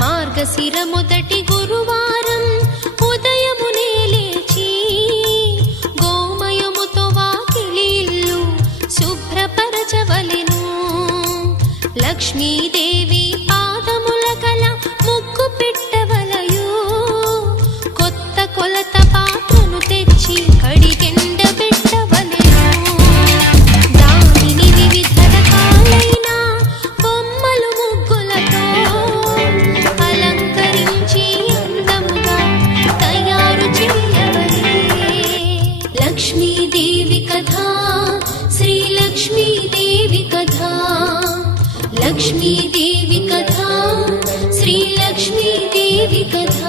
మార్గశిర మొదటి గురువారం ఉదయమునే లేచి గోమయముతో వాకిలి ఇల్లు శుభ్రపరచవలెను. లక్ష్మీదేవి పాదముల కల ముగ్గు పెట్టవలయు. కొత్త కొలత పాత్రను తెచ్చి కడిగెండ పెట్టవలెను. దానిని వివిధ రకాలైన బొమ్మలు ముగ్గులతో అలంకరించి అందముగా తయారు చేయవలే. లక్ష్మీదేవి కథ, శ్రీ లక్ష్మీదేవి కథ. లక్ష్మీదేవి కథ, శ్రీ లక్ష్మీదేవి కథ.